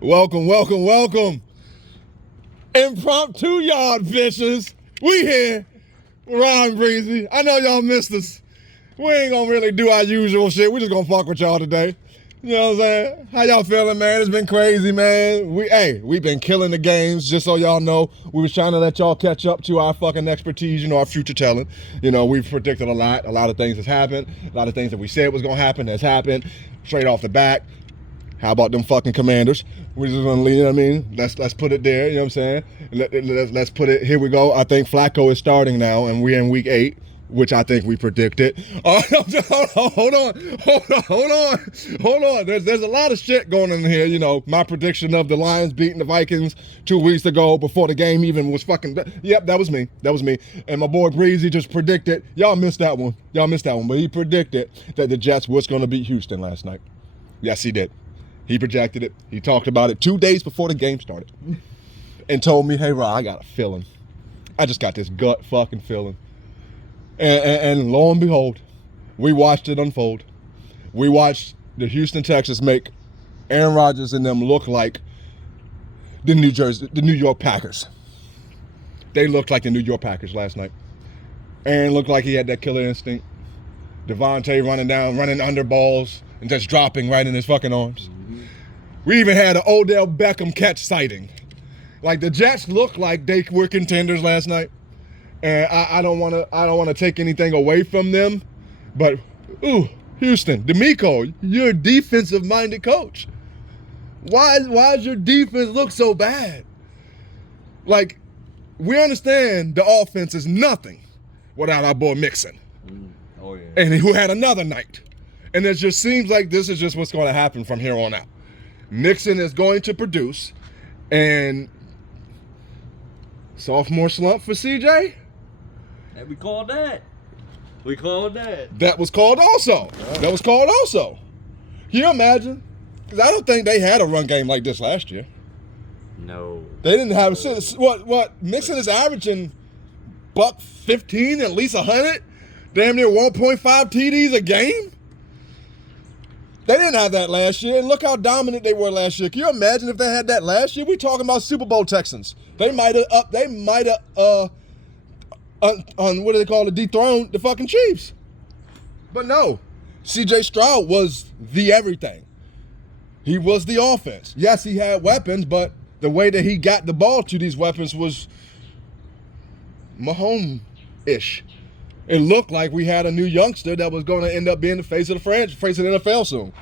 Welcome, welcome, welcome. Impromptu yard bitches. We here. Ryan Breezy. I know y'all missed us. We ain't gonna really do our usual shit. We just gonna fuck with y'all today. You know what I'm saying? How y'all feeling, man? It's been crazy, man. We've been killing the games, just so y'all know. We was trying to let y'all catch up to our fucking expertise, our future telling. We've predicted a lot of things has happened. A lot of things that we said was gonna happen has happened. Straight off the bat. How about them fucking Commanders? We just gonna leave, let's put it there, you know what I'm saying? Let's put it, here we go. I think Flacco is starting now, and we're in week 8, which I think we predicted. Hold on. There's a lot of shit going on here, my prediction of the Lions beating the Vikings 2 weeks ago before the game even was fucking, yep, that was me. And my boy Breezy just predicted, y'all missed that one, but he predicted that the Jets was gonna beat Houston last night. Yes, he did. He projected it. He talked about it 2 days before the game started and told me, hey, Rob, I got a feeling. I just got this gut fucking feeling. And lo and behold, we watched it unfold. We watched the Houston Texans make Aaron Rodgers and them look like the New York Packers. They looked like the New York Packers last night. Aaron looked like he had that killer instinct. Devontae running under balls and just dropping right in his fucking arms. We even had an Odell Beckham catch sighting. Like, the Jets looked like they were contenders last night. And I don't want to take anything away from them, but Houston, DeMeco, you're a defensive-minded coach. Why does your defense look so bad? Like, we understand the offense is nothing without our boy Mixon. Oh yeah. And who had another night. And it just seems like this is just what's going to happen from here on out. Mixon is going to produce, and sophomore slump for CJ. Hey, we called that. That was called also. Can you imagine? Because I don't think they had a run game like this last year. No. They didn't have what Mixon is averaging $115, at least 100, damn near 1.5 TDs a game. They didn't have that last year, and look how dominant they were last year. Can you imagine if they had that last year? We're talking about Super Bowl Texans. They might have what do they call it, dethroned the fucking Chiefs. But no, CJ Stroud was the everything. He was the offense. Yes, he had weapons, but the way that he got the ball to these weapons was Mahomes-ish. It looked like we had a new youngster that was going to end up being the face of the NFL soon.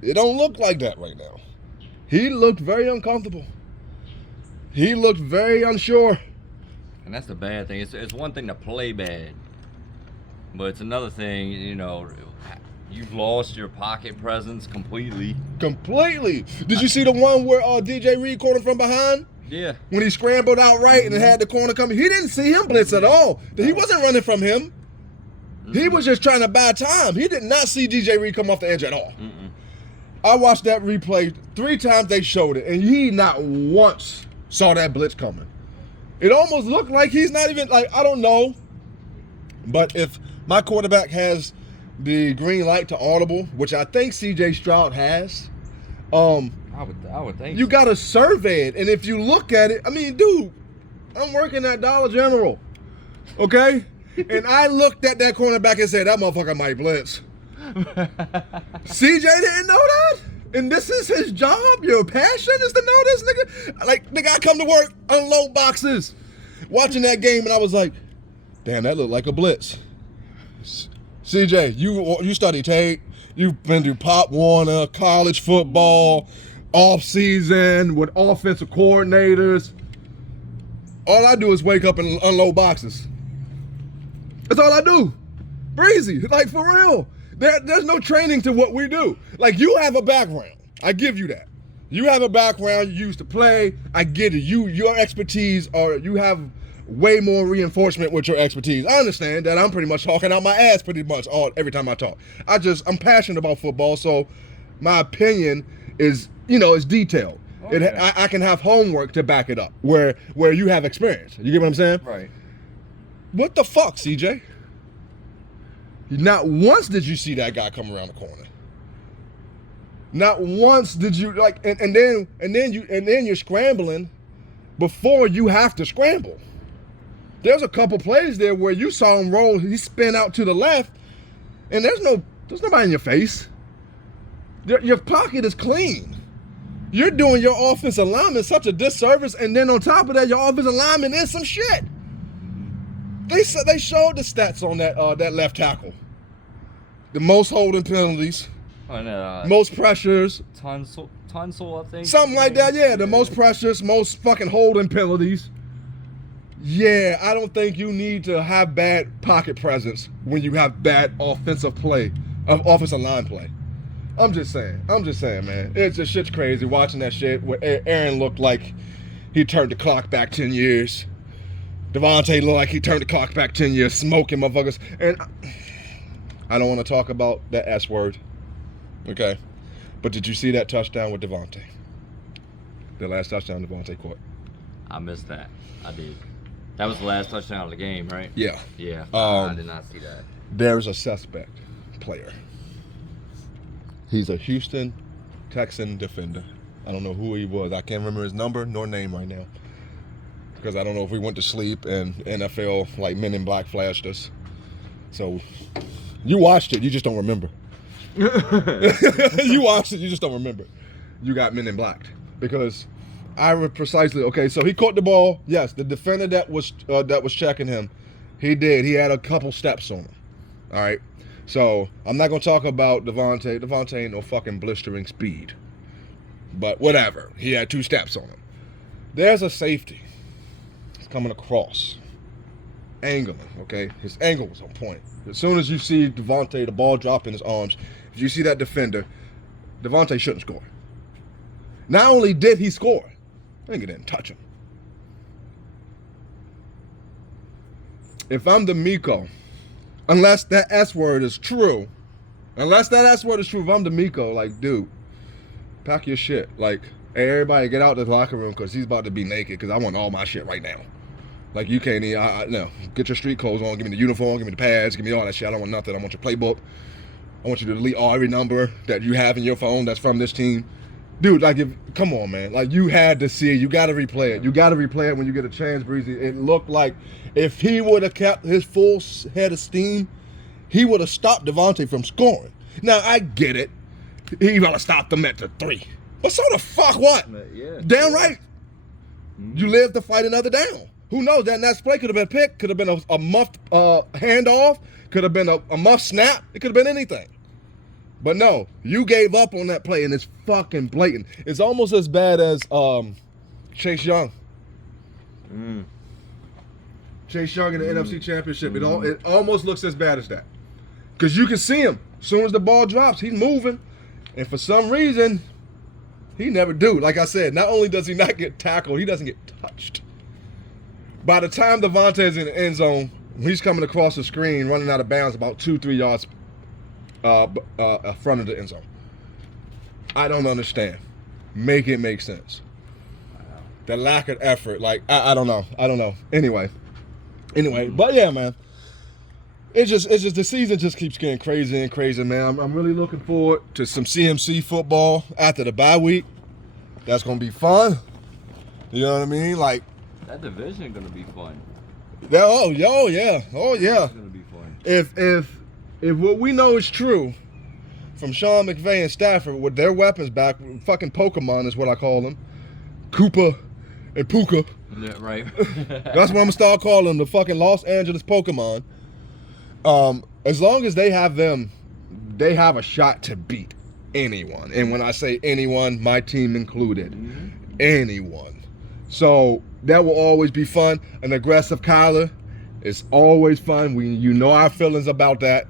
It don't look like that right now. He looked very uncomfortable. He looked very unsure. And that's the bad thing. It's one thing to play bad, but it's another thing, you've lost your pocket presence completely. Did you see the one where DJ Reed caught him from behind? Yeah. When he scrambled out right and had the corner coming, he didn't see him blitz at all. He wasn't running from him. He was just trying to buy time. He did not see DJ Reed come off the edge at all. I watched that replay 3 times. They showed it, and he not once saw that blitz coming. It almost looked like he's not even, I don't know. But if my quarterback has the green light to audible, which I think CJ Stroud has, I would think you got to survey it. And if you look at it, dude, I'm working at Dollar General, okay? And I looked at that cornerback and said, that motherfucker might blitz. CJ didn't know that? And this is his job? Your passion is to know this, nigga? Nigga, I come to work, unload boxes. Watching that game, and I was like, damn, that looked like a blitz. CJ, you study tape. You've been through Pop Warner, college football, off-season with offensive coordinators. All I do is wake up and unload boxes. That's all I do. Breezy, for real. There's no training to what we do. You have a background. I give you that. You have a background. You used to play. I get it. Your expertise, or you have way more reinforcement with your expertise. I understand that I'm pretty much talking out my ass pretty much every time I talk. I'm passionate about football, so my opinion is, is detailed. Okay. I can have homework to back it up where you have experience. You get what I'm saying? Right. What the fuck, CJ? Not once did you see that guy come around the corner. Not once did you like, and then you're scrambling before you have to scramble. There's a couple plays there where you saw him roll. He spin out to the left, and there's nobody in your face. Your pocket is clean. You're doing your offensive lineman such a disservice, and then on top of that, your offensive lineman is some shit. They showed the stats on that left tackle. The most holding penalties, most pressures, Tunsil, I think. something like that. Yeah, the most pressures, most fucking holding penalties. Yeah, I don't think you need to have bad pocket presence when you have bad offensive line play. I'm just saying, man. It's just shit's crazy watching that shit where Aaron looked like he turned the clock back 10 years. Devontae looked like he turned the clock back 10 years, smoking motherfuckers. And I don't want to talk about that S word, okay? But did you see that touchdown with Devontae? The last touchdown Devontae caught. I missed that. I did. That was the last touchdown of the game, right? Yeah. Yeah. I did not see that. There's a suspect player. He's a Houston Texan defender. I don't know who he was. I can't remember his number nor name right now. Because I don't know if we went to sleep and NFL, like Men in Black, flashed us. So, you watched it, you just don't remember. You watched it, you just don't remember. You got Men in Black. Because I would precisely, okay, so he caught the ball. Yes, the defender that was checking him, he did. He had a couple steps on him. All right. So, I'm not going to talk about Devontae. Devontae ain't no fucking blistering speed. But whatever. He had 2 steps on him. There's a safety. He's coming across. Angling, okay? His angle was on point. As soon as you see Devontae, the ball drop in his arms, if you see that defender, Devontae shouldn't score. Not only did he score, I think he didn't touch him. If I'm D'Amico, unless that S word is true, if I'm D'Amico, like, dude, pack your shit. Like, hey, everybody get out the locker room because he's about to be naked because I want all my shit right now. Like, you can't even, no, get your street clothes on, give me the uniform, give me the pads, give me all that shit. I don't want nothing. I want your playbook. I want you to delete every number that you have in your phone that's from this team. Dude, like, come on, man. Like, you had to see it. You got to replay it. You got to replay it when you get a chance, Breezy. It looked like if he would have kept his full head of steam, he would have stopped Devontae from scoring. Now, I get it. He would have stopped them at the 3. But so the fuck what? Yeah. Damn right. You live to fight another down. Who knows? That next play could have been picked, could have been a muffed handoff, could have been a muffed snap. It could have been anything. But no, you gave up on that play, and it's fucking blatant. It's almost as bad as Chase Young. Chase Young in the NFC Championship. It almost looks as bad as that. Because you can see him. As soon as the ball drops, he's moving. And for some reason, he never do. Like I said, not only does he not get tackled, he doesn't get touched. By the time Devontae is in the end zone, he's coming across the screen, running out of bounds about 2-3 yards front of the end zone. I don't understand. Make it make sense. The lack of effort, like, I don't know. Anyway, but yeah, man. It's just the season just keeps getting crazy and crazy, man. I'm really looking forward to some CMC football after the bye week. That's gonna be fun. You know what I mean? Like, that division is gonna be fun. Oh yeah. It's gonna be fun. If what we know is true from Sean McVay and Stafford with their weapons back, fucking Pokemon is what I call them, Koopa and Puka. Yeah, right. That's what I'm gonna start calling them, the fucking Los Angeles Pokemon. As long as they have them, they have a shot to beat anyone. And when I say anyone, my team included. Anyone. So that will always be fun. An aggressive Kyler is always fun. You know our feelings about that.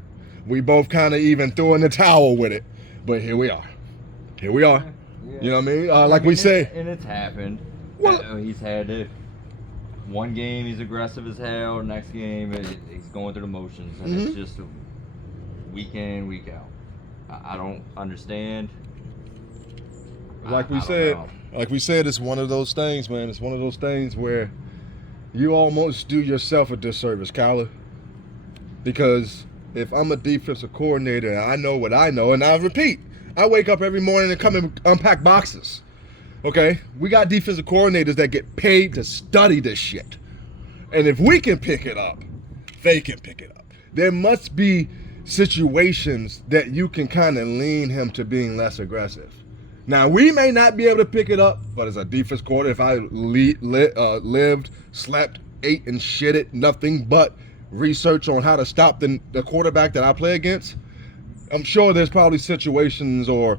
We both kind of even threw in the towel with it. But here we are. Yeah. You know what I mean? Like we say. And it's happened. Well, he's had it. One game he's aggressive as hell. Next game he's going through the motions, and it's just week in, week out. I don't understand. Like we said, it's one of those things, man. It's one of those things where you almost do yourself a disservice, Kyler. Because if I'm a defensive coordinator and I know what I know, and I repeat, I wake up every morning and come and unpack boxes. Okay? We got defensive coordinators that get paid to study this shit. And if we can pick it up, they can pick it up. There must be situations that you can kind of lean him to being less aggressive. Now, we may not be able to pick it up, but as a defense coordinator, if I lived, slept, ate, and shitted nothing but research on how to stop the quarterback that I play against, I'm sure there's probably situations or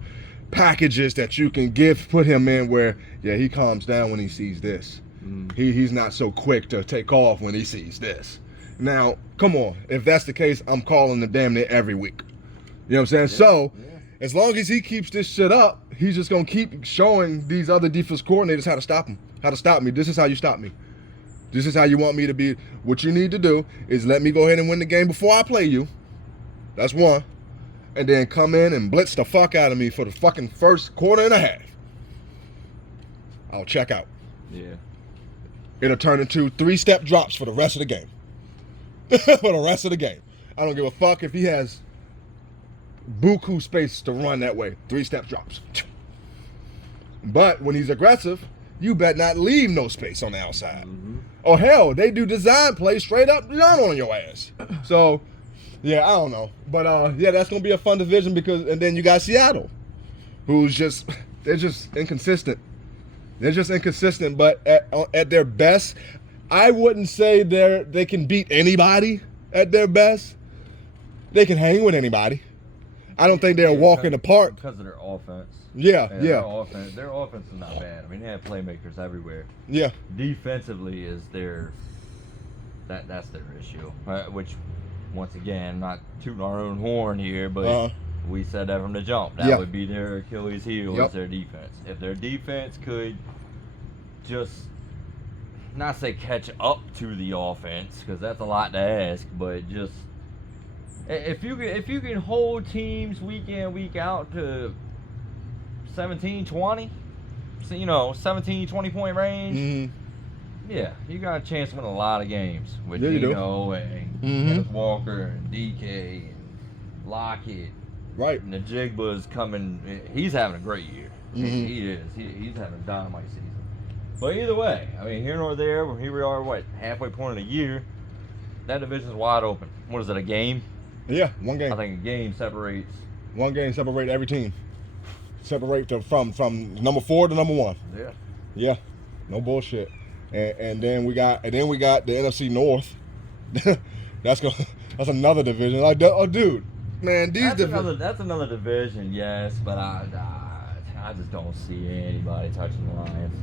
packages that you can put him in where, yeah, he calms down when he sees this. He's not so quick to take off when he sees this. Now, come on. If that's the case, I'm calling him damn near every week. You know what I'm saying? So, as long as he keeps this shit up, he's just going to keep showing these other defense coordinators how to stop him. How to stop me. This is how you stop me. This is how you want me to be. What you need to do is let me go ahead and win the game before I play you. That's one. And then come in and blitz the fuck out of me for the fucking first quarter and a half. I'll check out. Yeah. It'll turn into 3-step drops for the rest of the game. For the rest of the game. I don't give a fuck if he has buku space to run that way. 3-step drops. But when he's aggressive, you bet not leave no space on the outside. Or hell, they do design plays straight up run on your ass. So, yeah, I don't know. But yeah, that's gonna be a fun division and then you got Seattle, who's they're just inconsistent. They're just inconsistent, but at their best, I wouldn't say they can beat anybody at their best. They can hang with anybody. I don't think they're a walk in the park. Because of their offense. Yeah. Their offense is not bad. I mean, they have playmakers everywhere. Yeah. Defensively is that's their issue. Which, once again, not tooting our own horn here, but we said that from the jump. That would be their Achilles heel is their defense. If their defense could just not say catch up to the offense, because that's a lot to ask, but just if you can hold teams week in, week out to 17, 20, so, 17, 20 point range, yeah, you got a chance to win a lot of games with Dino and Kenneth Walker and DK and Lockett. Right. And the Jigba's coming. He's having a great year. He is. He's having a dynamite season. But either way, I mean, here nor there, here we are, halfway point of the year. That division's wide open. What is it, a game? Yeah, one game. I think a game separates. One game separates every team. Separate from number 4 to number 1. Yeah. Yeah. No bullshit. And then we got the NFC North. That's another division. Like, oh, dude, man, that's another division, yes, but I just don't see anybody touching the Lions.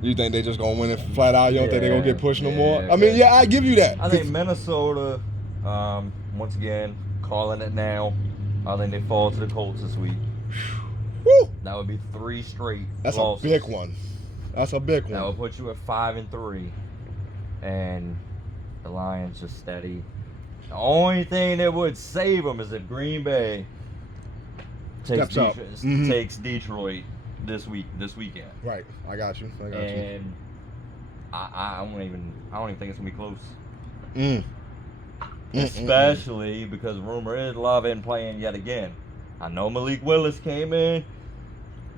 You think they just gonna win it flat out? You don't think they're gonna get pushed no more? I mean, yeah, I give you that. I think Minnesota, once again, calling it now. I think they fall to the Colts this week. Woo! That would be 3 straight. That's losses. a big one. That's a big one. That would put you at 5-3, and the Lions just steady. The only thing that would save them is if Green Bay takes Detroit this weekend. Right, I got you. And I don't even think it's gonna be close. Especially because rumor is Love isn't playing yet again. I know Malik Willis came in,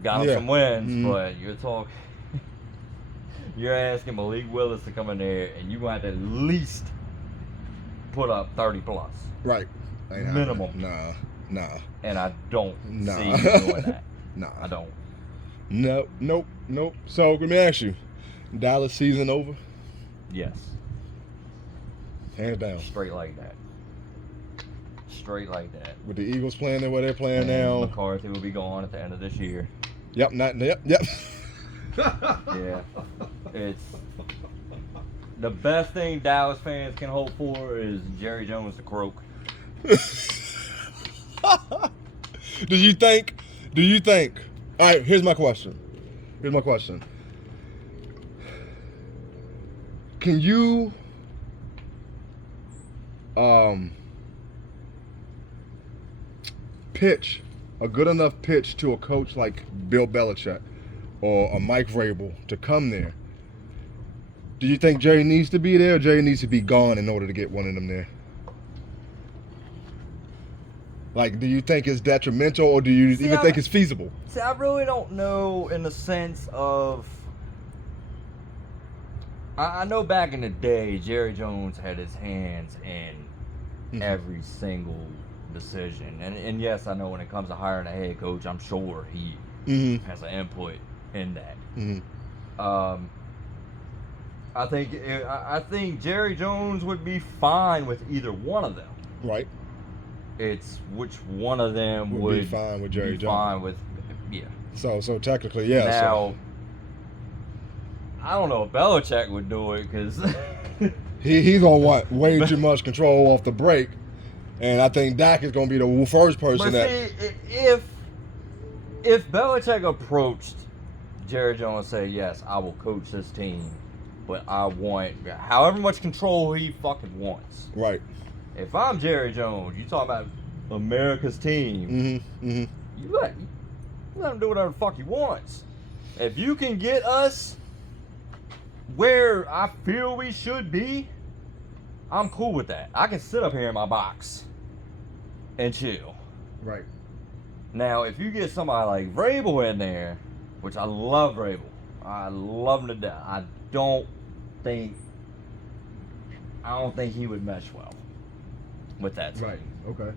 got him some wins, but you're asking Malik Willis to come in there, and you're going to have to at least put up 30 plus. Right. Minimum. Nah. And I don't see you doing that. Nah. I don't. Nope. So let me ask you, Dallas season over? Yes. Hands down. Straight like that. With the Eagles playing the way they're playing now. McCarthy will be gone at the end of this year. Yep. Yeah. It's the best thing Dallas fans can hope for is Jerry Jones to croak. Do you think? All right, here's my question. Can you pitch a good enough pitch to a coach like Bill Belichick or a Mike Vrabel to come there? Do you think Jerry needs to be there, or Jerry needs to be gone in order to get one of them there? Like, do you think it's detrimental, or do you even think it's feasible? See, I really don't know in the sense of. I know back in the day, Jerry Jones had his hands in every single decision. And yes, I know when it comes to hiring a head coach, I'm sure he has an input in that. I think Jerry Jones would be fine with either one of them. Right. It's which one of them would be fine with Jerry Jones. Fine with, yeah. So technically, yeah. Now, I don't know if Belichick would do it because he's gonna want way too much control off the break, and I think Dak is gonna be the first person if Belichick approached Jerry Jones and said, yes, I will coach this team, but I want however much control he fucking wants. Right. If I'm Jerry Jones, you talking about America's team, you let him do whatever the fuck he wants. If you can get us where I feel we should be, I'm cool with that. I can sit up here in my box and chill. Right. Now, if you get somebody like Vrabel in there, which I love Vrabel, I love him to death. I don't think he would mesh well with that team. Right. Okay.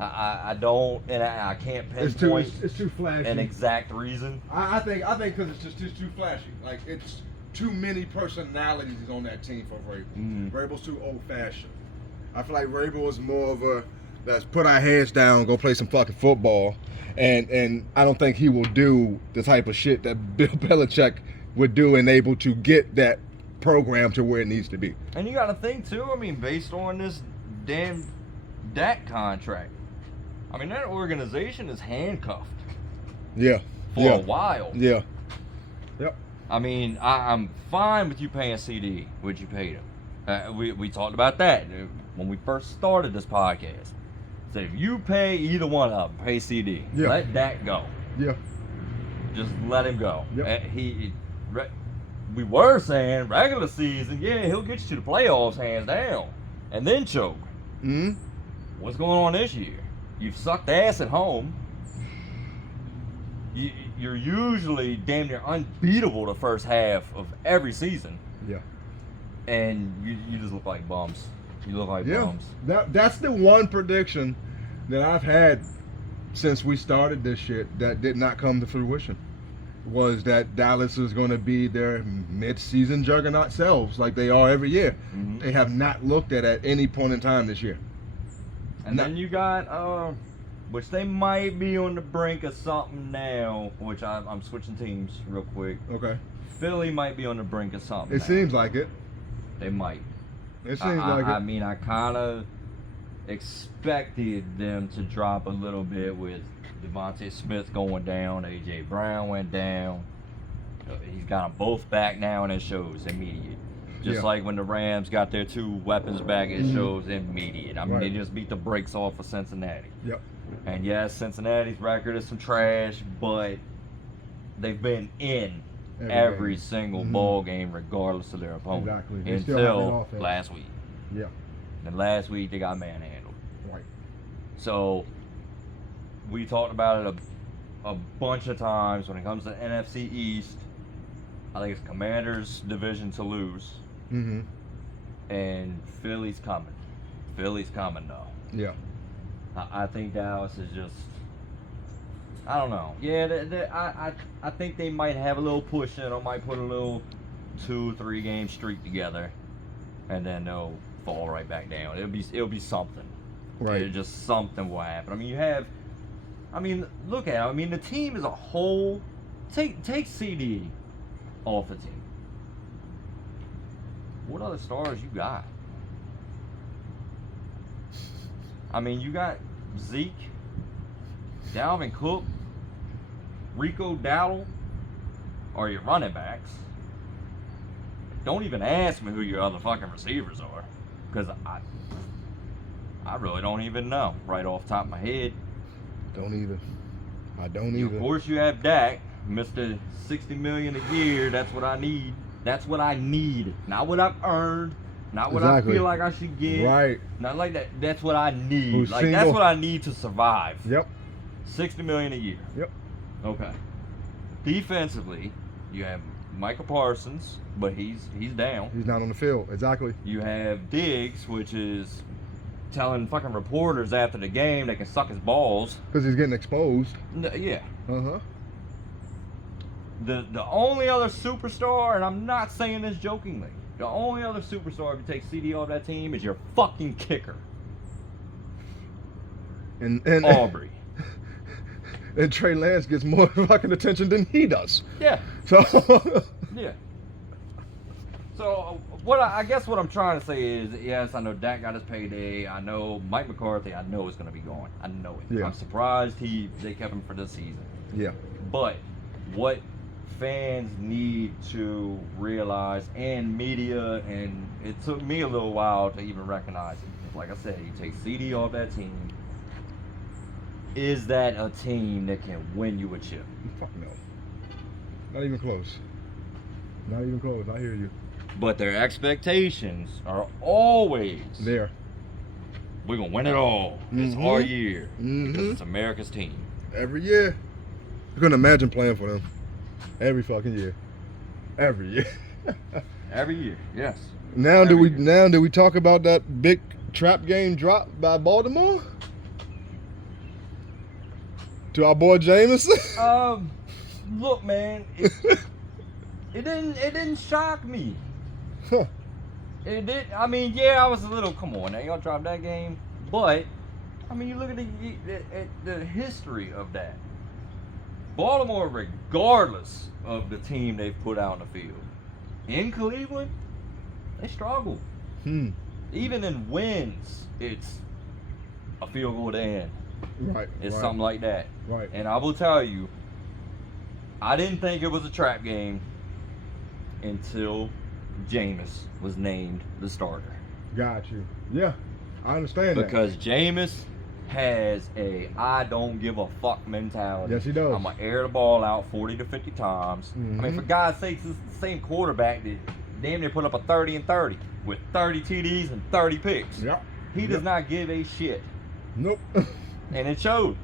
I don't, and I can't pinpoint it's too flashy. an exact reason. I think because it's just too flashy. Like, it's too many personalities on that team for Vrabel. Vrabel's too old-fashioned. I feel like Vrabel is more of a let's put our heads down, go play some fucking football, and I don't think he will do the type of shit that Bill Belichick would do and able to get that program to where it needs to be. And you got to think too. I mean, based on this damn Dak contract, I mean that organization is handcuffed. Yeah. For a while. Yeah. Yep. I mean, I'm fine with you paying CD, what you paid him. We talked about that when we first started this podcast. So if you pay either one of them, pay CD. Yeah. Let Dak go. Yeah. Just let him go. Yep. We were saying regular season, yeah, he'll get you to the playoffs hands down, and then choke. What's going on this year? You've sucked ass at home. You're usually damn near unbeatable the first half of every season. Yeah. And you just look like bums. You look like bums. That's the one prediction that I've had since we started this shit that did not come to fruition. Was that Dallas is going to be their mid-season juggernaut selves like they are every year. They have not looked at any point in time this year. And then you got, which they might be on the brink of something now, which I'm switching teams real quick. Okay. Philly might be on the brink of something. It seems like it. They might. It seems like it. I mean, I kind of expected them to drop a little bit with Devontae Smith going down, A.J. Brown went down. He's got them both back now, and it shows immediate. Just like when the Rams got their two weapons back, it shows immediate. I mean, they just beat the brakes off of Cincinnati. Yep. And yes, Cincinnati's record is some trash, but they've been in every single ball game, regardless of their opponent. Exactly. Until last week. Yeah. And last week they got manhandled. Right. So we talked about it a bunch of times when it comes to NFC East. I think it's Commanders' division to lose. And Philly's coming. Philly's coming though. Yeah. I think Dallas is just. I don't know. Yeah, I think they might have a little push in them. Might put a little 2-3 game streak together, and then they'll fall right back down. It'll be something. Right. Just something will happen. I mean, look at it. I mean, the team as a whole. Take CD off the team. What other stars you got? I mean, you got Zeke, Dalvin Cook, Rico Dowdle are your running backs. Don't even ask me who your other fucking receivers are, because I really don't even know right off the top of my head. Don't either. I don't either. Of course, you have Dak, Mr. $60 million a year. That's what I need. That's what I need. Not what I've earned. Not what Exactly. I feel like I should get. Right. Not like that. That's what I need. Who's Like that's single. what I need to survive. Yep. $60 million a year. Yep. Okay. Defensively, you have Michael Parsons, but he's down. He's not on the field. Exactly. You have Diggs, which is telling fucking reporters after the game they can suck his balls. Because he's getting exposed. Yeah. Uh-huh. The only other superstar, and I'm not saying this jokingly, the only other superstar if you take CD off that team is your fucking kicker, And Aubrey. And Trey Lance gets more fucking attention than he does. Yeah. So Yeah. So I guess what I'm trying to say is, yes, I know Dak got his payday. I know Mike McCarthy. I know is going to be gone. I know it. Yeah. I'm surprised they kept him for this season. yeah. But what fans need to realize, and media, and it took me a little while to even recognize it. Like I said, you take CD off that team. Is that a team that can win you a chip? Fuck no. Not even close. Not even close. I hear you. But their expectations are always There. we're gonna win it all. It's Mhm. our year Mhm. because it's America's team. Every year. You couldn't imagine playing for them. Every fucking year. Every year. Every year, yes. Now Every do we year. talk about that big trap game drop by Baltimore? To our boy Jameson? Look, man, it didn't shock me. Huh. It did. I mean, yeah, I was a little. Come on, now y'all dropped that game, but I mean, you look at the history of that. Baltimore, regardless of the team they've put out in the field, in Cleveland, they struggle. Even in wins, it's a field goal to end. Right. It's right, something like that. Right. And I will tell you, I didn't think it was a trap game until Jameis was named the starter. Got you. Yeah. I understand Because Jameis has a I don't give a fuck mentality. Yes, he does. I'm going to air the ball out 40 to 50 times. I mean, Mhm. for God's sakes, this is the same quarterback that damn near put up a 30 and 30 with 30 TDs and 30 picks. that. Yep. He does not give a shit. Nope. And it showed.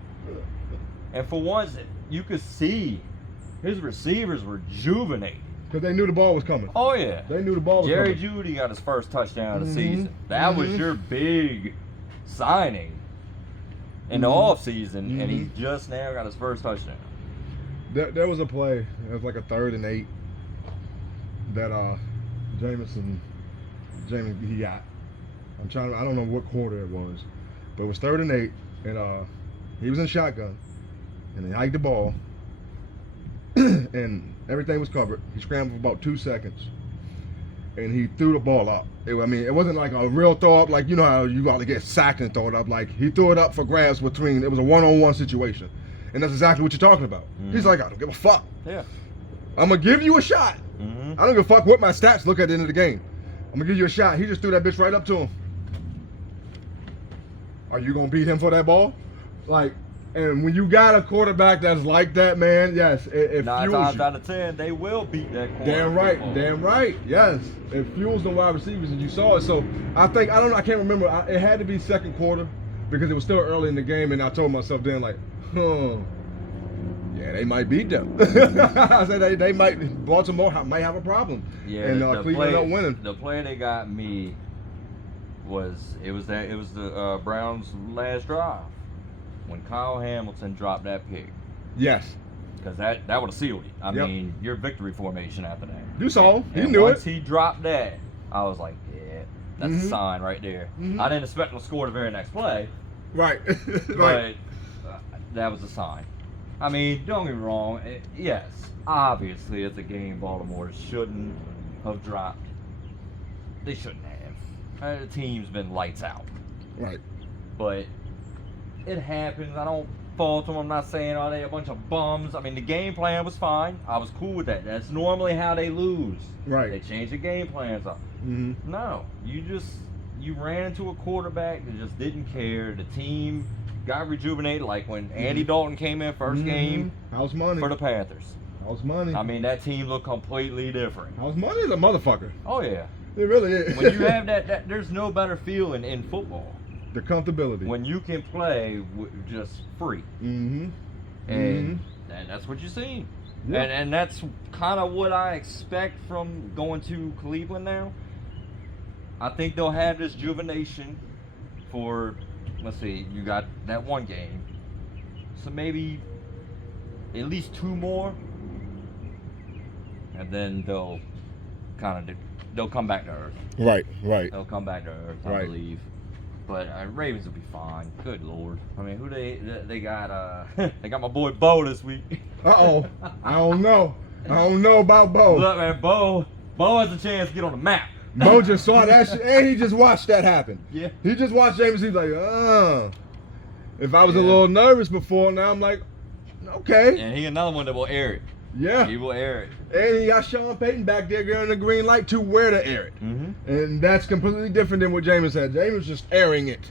And for once, you could see his receivers were rejuvenated. Because they knew the ball was coming. Oh, yeah. They knew the ball was Jerry coming. Jeudy got his first touchdown of the Mhm. season. That was Mhm. your big signing in the Mhm. offseason, and he's Mhm. just now got his first touchdown. There was a play. It was like a 3rd and 8 that Jameson he got. I don't know what quarter it was, but it was 3rd and 8, and he was in shotgun, and he hiked the ball, and everything was covered. He scrambled for about 2 seconds, and he threw the ball up. It wasn't like a real throw up, like you know how you got to get sacked and throw it up. Like he threw it up for grabs between. It was a 1-on-1 situation, and that's exactly what you're talking about. He's like, I don't give a fuck. Yeah. I'm gonna give you a shot. Mm-hmm. I don't give a fuck what my stats look at the end of the game. I'm gonna give you a shot. He just threw that bitch right up to him. Are you gonna beat him for that ball? Like, and when you got a quarterback that's like that, man, yes, it 9 fuels times you. out of 10, they will beat that corner. Damn right, football. damn right. Yes, it fuels the wide receivers, and you saw it. So I don't know. I can't remember. It had to be second quarter because it was still early in the game, and I told myself then, like, yeah, they might beat them. I said they might. Baltimore might have a problem. Yeah, and the Cleveland play, up winning. The play that got me was the Browns' last drive when Kyle Hamilton dropped that pick, Yes, because that would have sealed it. I Yep. mean, your victory formation after that. you saw him. You And knew once it. he dropped that, I was like, yeah, that's Mhm. a sign right there. Mhm. I didn't expect him to score the very next play, Right, right. but that was a sign. I mean, don't get me wrong. Yes, obviously, it's a game Baltimore shouldn't have dropped. They shouldn't have. The team's been lights out. Right. But it happens. I don't fault them. I'm not saying, oh, they a bunch of bums. I mean, the game plan was fine. I was cool with that. That's normally how they lose. Right. They change the game plans up. Mm-hmm. No, you ran into a quarterback that just didn't care. The team got rejuvenated, like when Andy Dalton came in 1st game House money. for the Panthers. House money. I mean, that team looked completely different. House money is a motherfucker. Oh yeah. It really is. When you have that there's no better feeling in football. The comfortability. When you can play just free. Mm-hmm. And that's what you're seeing. Yeah. And that's kind of what I expect from going to Cleveland now. I think they'll have this juvenation for, let's see, you got that one game. So maybe at least 2 more. And then they'll they'll come back to earth. Right. They'll come back to earth, I Right. believe. But Ravens will be fine. Good Lord. I mean, who they got? They got my boy Bo this week. Uh-oh. I don't know. I don't know about Bo. Look, man, Bo has a chance to get on the map. Bo just saw that shit, and he just watched that happen. Yeah. He just watched James. He's like, If I was a Yeah. little nervous before, now I'm like, okay. And he another one that will air it. Yeah. He will air it. And he got Sean Payton back there getting the green light to where to air it. Mm-hmm. And that's completely different than what Jameis had. Jameis just airing it,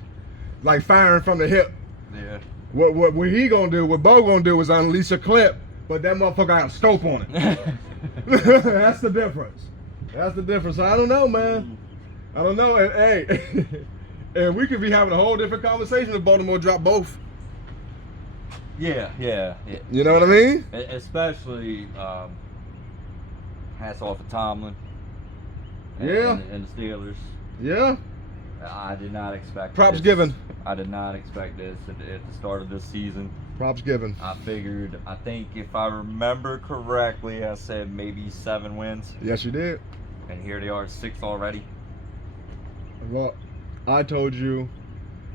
like firing from the hip. Yeah. What he gonna do, what Bo gonna do is unleash a clip, but that motherfucker got a scope on it. That's the difference. That's the difference. I don't know, man. I don't know. And hey, and we could be having a whole different conversation if Baltimore dropped both. Yeah. You know what I mean? Especially hats off to Tomlin. Yeah. And the Steelers. Yeah. I did not expect Props this. given. I did not expect this at the start of this season. Props given. I think if I remember correctly, I said maybe 7 wins. Yes, you did. And here they are, 6 already. Well, I told you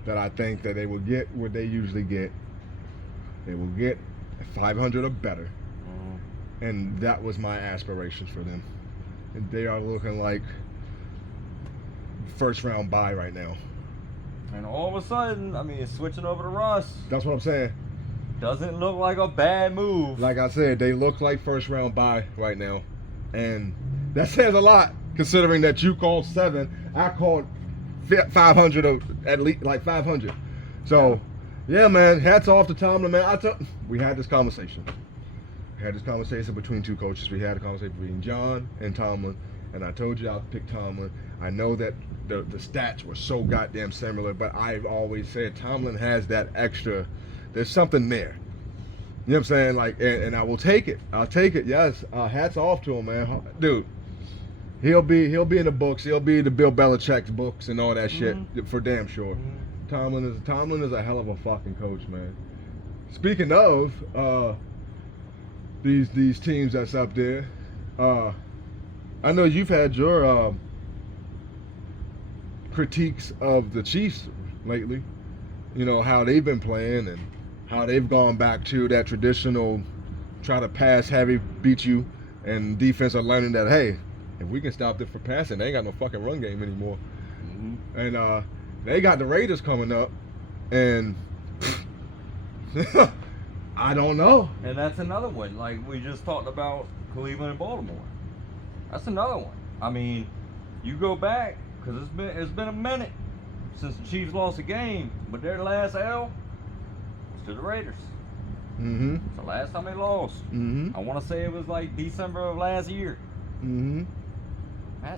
that I think that they will get what they usually get. They will get 500 or better. And that was my aspirations for them. And they are looking like first round bye right now. And all of a sudden, I mean, switching over to Russ That's what I'm saying. doesn't look like a bad move. Like I said, they look like first round bye right now. And that says a lot considering that you called 7. I called 500 of at least like 500. So, yeah, man, hats off to Tomlin, man. We had this conversation. We had this conversation between 2 coaches. We had a conversation between John and Tomlin, and I told you I'd pick Tomlin. I know that the stats were so goddamn similar, but I've always said Tomlin has that extra. There's something there. You know what I'm saying? Like, and I will take it. I'll take it. Yes. Hats off to him, man. Dude, he'll be in the books. He'll be the Bill Belichick's books and all that shit for damn sure. Tomlin is a hell of a fucking coach, man. Speaking of these teams that's up there, I know you've had your critiques of the Chiefs lately. You know how they've been playing and how they've gone back to that traditional try to pass heavy, beat you, and defense are learning that, hey, if we can stop them from passing, they ain't got no fucking run game anymore. And they got the Raiders coming up, and I don't know. And that's another one. Like we just talked about Cleveland and Baltimore. That's another one. I mean, you go back because it's been a minute since the Chiefs lost a game, but their last L was to the Raiders. Mm-hmm. It's the last time they lost. Mm-hmm. I want to say it was like December of last year. Mm-hmm.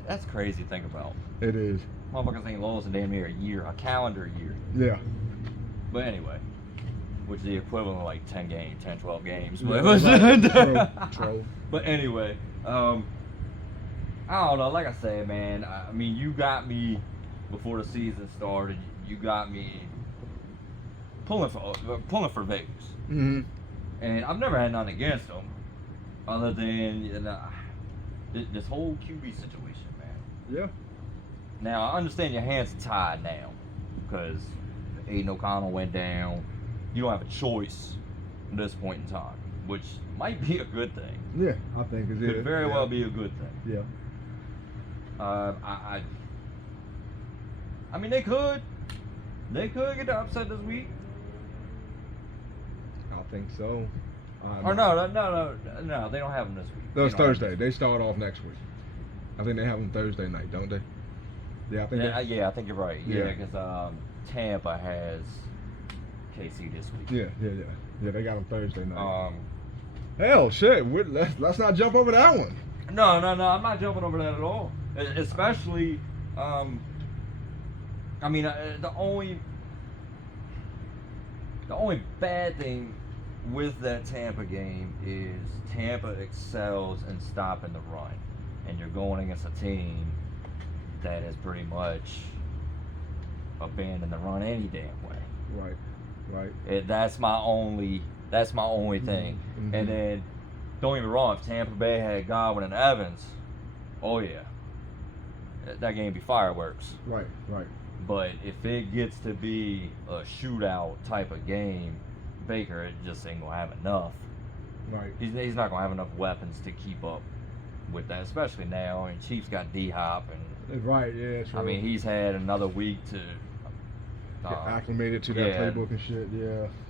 That's crazy to think about. It is. Motherfuckers ain't lost in damn near a year, a calendar year. Yeah. But anyway, which is the equivalent of like 10 games, 10, 12 games. Yeah, But, True. but anyway, I don't know. Like I said, man, I mean, you got me before the season started. You got me pulling for Vegas. Mm-hmm. And I've never had nothing against them other than this whole QB situation, man. Yeah. Now, I understand your hands are tied now because Aiden O'Connell went down. You don't have a choice at this point in time, which might be a good thing. Yeah, I think it is. Could very well be a good thing. Yeah. I mean, they could get the upset this week. I think so. Or no, they don't have them this week. No, it's They don't have Thursday. They start off next week. I think they have them Thursday night, don't they? Yeah, I think. Yeah, I think you're right. Yeah, Yeah. because Tampa has KC this week. Yeah. They got them Thursday night. Hell, shit. Let's not jump over that one. No, I'm not jumping over that at all. Especially, I mean, the only bad thing with that Tampa game is Tampa excels in stopping the run, and you're going against a team that is pretty much abandoned the run any damn way. Right. That's my only thing. Mhm. And then, don't get me wrong, if Tampa Bay had Godwin and Evans, oh yeah, that game be fireworks. Right. But if it gets to be a shootout type of game, Baker just ain't gonna have enough. Right. He's not gonna have enough weapons to keep up with that, especially now. And Chiefs got D-Hop, and Right. Yeah. True. I mean he's had another week to Get acclimated to that yeah. playbook and shit.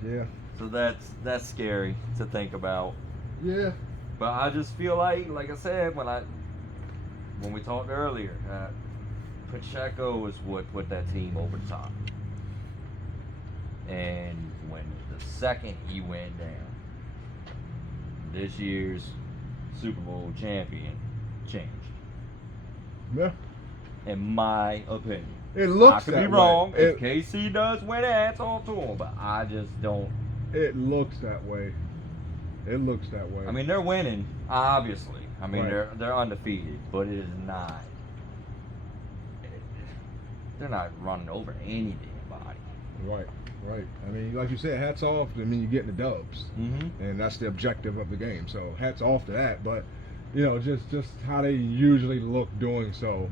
Yeah. So that's scary to think about. Yeah. But I just feel like I said when we talked earlier, Pacheco is what put that team over the top. And when the second he went down, this year's Super Bowl champion changed. Yeah. In my opinion. It looks I could that be way. wrong. If KC does win, hats off to him. But I just don't. It looks that way. I mean, they're winning, obviously. I mean, Right. they're undefeated, but it is not. They're not running over any damn body. Right. I mean, like you said, hats off. I mean, you're getting the dubs, Mm-hmm. and that's the objective of the game. So hats off to that. But just how they usually look doing so,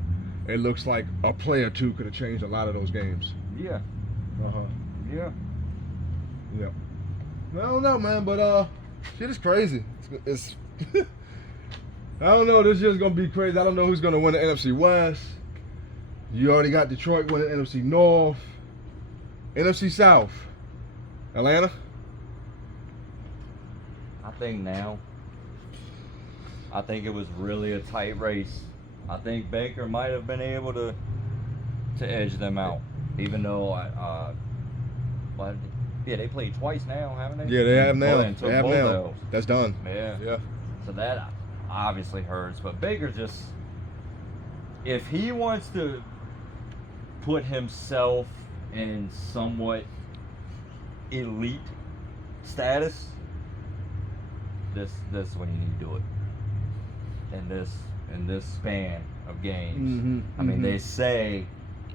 it looks like a play or two could have changed a lot of those games. Yeah. Yeah. Yeah. I don't know, man, but shit is crazy. It's I don't know. This year's gonna be crazy. I don't know who's gonna win the NFC West. You already got Detroit winning NFC North, NFC South. Atlanta. I think it was really a tight race. I think Baker might have been able to edge them out, even though but yeah, they played twice now, haven't they? Yeah, they have now. And took They have both now. L's. That's done. Yeah. Yeah. So that obviously hurts, but Baker just, if he wants to put himself in somewhat elite status, this is when you need to do it. In this span of games. Mhm, I mean, mhm. they say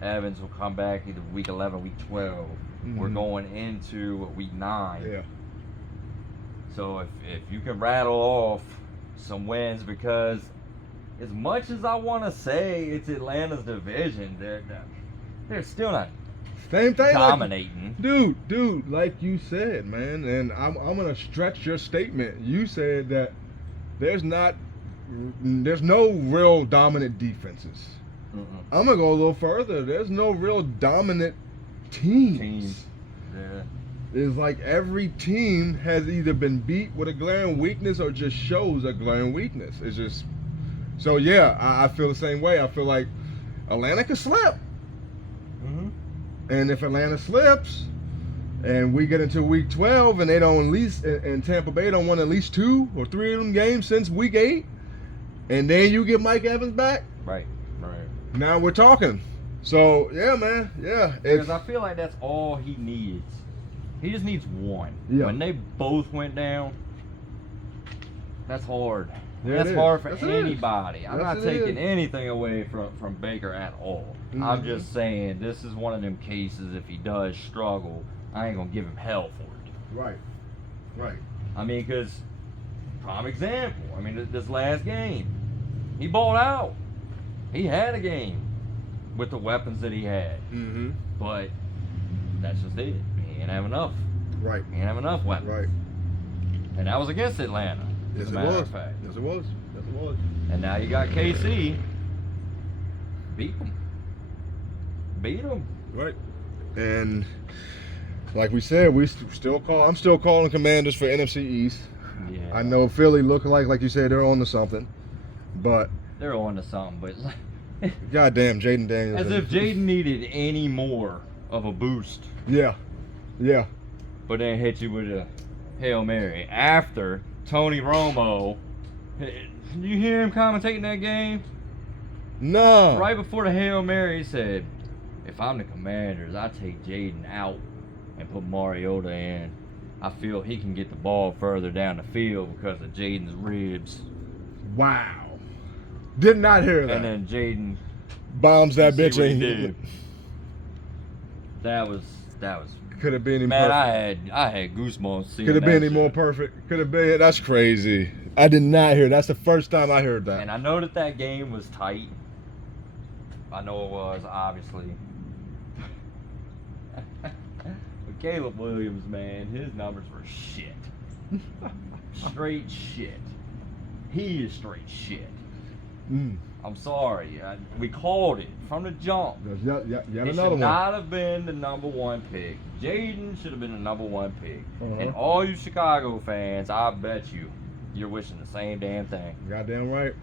Evans will come back either week 11, week 12. We're Mhm. going into week 9. Yeah. So if you can rattle off some wins, because as much as I want to say it's Atlanta's division, they're still not Same thing. dominating. Dude, like you said, man, and I'm gonna stretch your statement. You said that there's no real dominant defenses. Mm-mm. I'm gonna go a little further. There's no real dominant teams. Yeah. It's like every team has either been beat with a glaring weakness or just shows a glaring weakness. It's just so yeah. I feel the same way. I feel like Atlanta could slip, Mm-hmm. and if Atlanta slips, and we get into week 12, and they don't at least, and Tampa Bay don't win at least 2 or 3 of them games since week 8, and then you get Mike Evans back. Right. Now we're talking. So yeah, man, yeah. Because I feel like that's all he needs. He just needs one. Yeah. When they both went down, that's hard. Yeah, it That's is. hard for Yes, it is. anybody. I'm Yes, not it taking is. anything away from Baker at all. I'm Mhm. just saying this is one of them cases. If he does struggle, I ain't gonna give him hell for it. Right. I mean, because prime example. I mean, this last game, he balled out. He had a game with the weapons that he had, Mm-hmm. but that's just it. He didn't have enough. Right. He didn't have enough weapons. Right. And that was against Atlanta, Yes, as a it matter was. of fact. Yes, it was. And now you got KC. Beat him. Right. And like we said, I'm still calling Commanders for NFC East. Yeah. I know Philly look like you said, they're on to something, but They're on to something, but goddamn, Jaden Daniels. as if Jaden needed any more of a boost, Yeah. but then hit you with a Hail Mary after Tony Romo. Did you hear him commentating that game? Nah. Right before the Hail Mary, he said, if I'm the Commanders, I take Jaden out and put Mariota in. I feel he can get the ball further down the field because of Jaden's ribs. Wow. Did not hear that. And then Jaden bombs that see bitch what he in. did. That was Could have been any man, perfect. I had goosebumps seeing Could have that been any shit. more perfect. Could have been. That's crazy. I did not hear. That's the first time I heard that. And I know that game was tight. I know it was, obviously. But Caleb Williams, man, his numbers were shit. Straight shit. He is straight shit. Mm. I'm sorry. We called it from the jump. Yet He another should one. not have been the number one pick. Jaden should have been the number one pick. Uh-huh. And all you Chicago fans, I bet you're wishing the same damn thing. Goddamn right.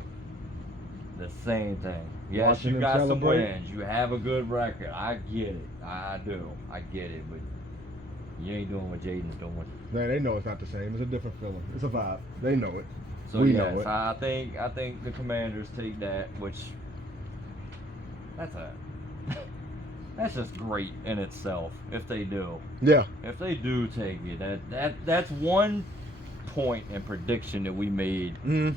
The same thing. Yes, Watching you them got some celebrate. wins. You have a good record. I get it. I do. I get it. But you ain't doing what Jaden's doing. Man, they know it's not the same. It's a different feeling. It's a vibe. They know it. So We yes, know it. I think the Commanders take that, which that's just great in itself if they do. Yeah. If they do take it, that's one point in prediction that we made. Mm.